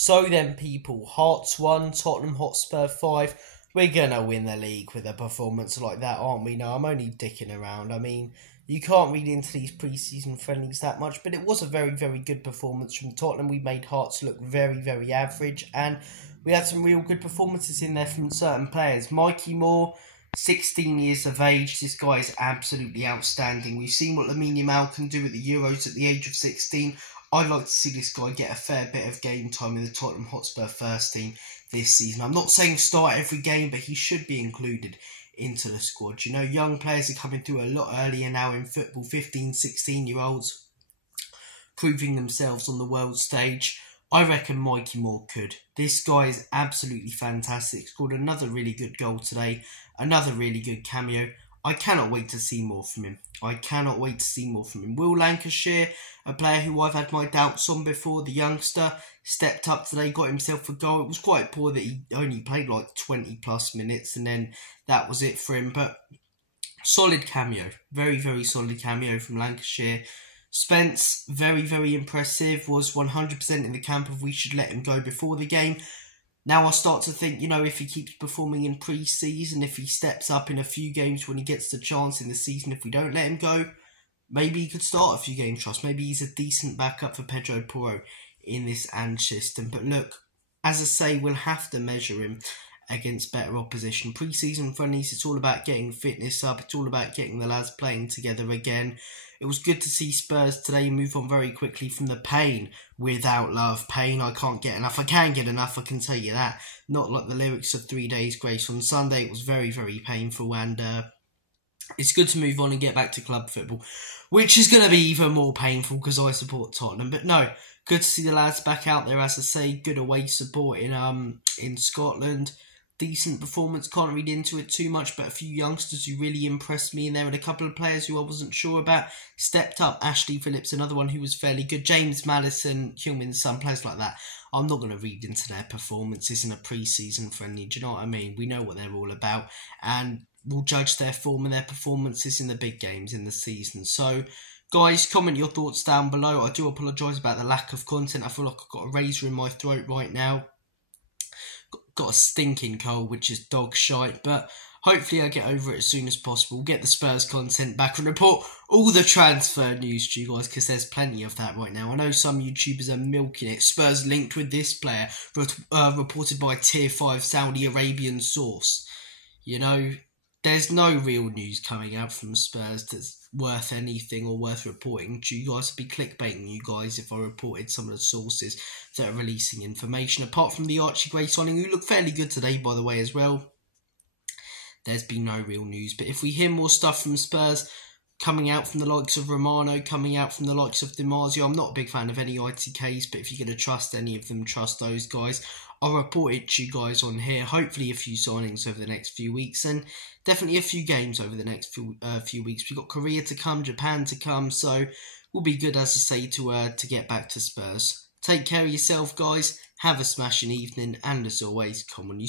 So then, people, Hearts 1, Tottenham Hotspur 5. We're going to win the league with a performance like that, aren't we? No, I'm only dicking around. I mean, you can't read into these pre-season friendlies that much, but it was a very, very good performance from Tottenham. We made Hearts look very, very average, and we had some real good performances in there from certain players. Mikey, 16 years of age. This guy is absolutely outstanding. We've seen what Lamine Yamal can do at the Euros at the age of 16. I'd like to see this guy get a fair bit of game time in the Tottenham Hotspur first team this season. I'm not saying start every game, but he should be included into the squad. You know, young players are coming through a lot earlier now in football. 15, 16-year-olds proving themselves on the world stage. I reckon Mikey could. This guy is absolutely fantastic. Scored another really good goal today. Another really good cameo. I cannot wait to see more from him. Will Lancashire, a player who I've had my doubts on before, the youngster, stepped up today, got himself a goal. It was quite poor that he only played like 20 plus minutes and then that was it for him. But solid cameo. Very, very solid cameo from Lancashire. Spence, very, very impressive. Was 100% in the camp of we should let him go before the game. Now I start to think, you know, if he keeps performing in pre-season, if he steps up in a few games when he gets the chance in the season, if we don't let him go, maybe he could start a few games for us. Maybe he's a decent backup for Pedro Porro in this Ange system. But look, as I say, we'll have to measure him against better opposition. Pre-season friendlies, it's all about getting fitness up. It's all about getting the lads playing together again. It was good to see Spurs today move on very quickly from the pain without love. Pain, I can't get enough. I can get enough, I can tell you that. Not like the lyrics of 3 Days Grace. On Sunday, it was very, very painful. And it's good to move on and get back to club football, which is going to be even more painful because I support Tottenham. But no, good to see the lads back out there. As I say, good away support in Scotland. Decent performance, can't read into it too much, but a few youngsters who really impressed me in there and a couple of players who I wasn't sure about stepped up. Ashley Phillips, another one who was fairly good. James Maddison, Heung-min Son, players like that. I'm not going to read into their performances in a pre-season friendly, do you know what I mean? We know what they're all about and we'll judge their form and their performances in the big games in the season. So, guys, comment your thoughts down below. I do apologise about the lack of content. I feel like I've got a razor in my throat right now. Got a stinking cold, which is dog shite, but hopefully I get over it as soon as possible, get the Spurs content back and report all the transfer news to you guys, because there's plenty of that right now. I know some YouTubers are milking it. Spurs linked with this player, reported by Tier 5 Saudi Arabian source. You know, there's no real news coming out from Spurs that's worth anything or worth reporting to you guys. I'd be clickbaiting you guys if I reported some of the sources that are releasing information. Apart from the Archie Gray signing, who looked fairly good today, by the way, as well. There's been no real news. But if we hear more stuff from Spurs coming out from the likes of Romano, coming out from the likes of Dimarzio, I'm not a big fan of any ITKs, but if you're going to trust any of them, trust those guys. I'll report it to you guys on here. Hopefully a few signings over the next few weeks and definitely a few games over the next few weeks. We've got Korea to come, Japan to come, so we'll be good, as I say, to get back to Spurs. Take care of yourself, guys. Have a smashing evening, and as always, come on, you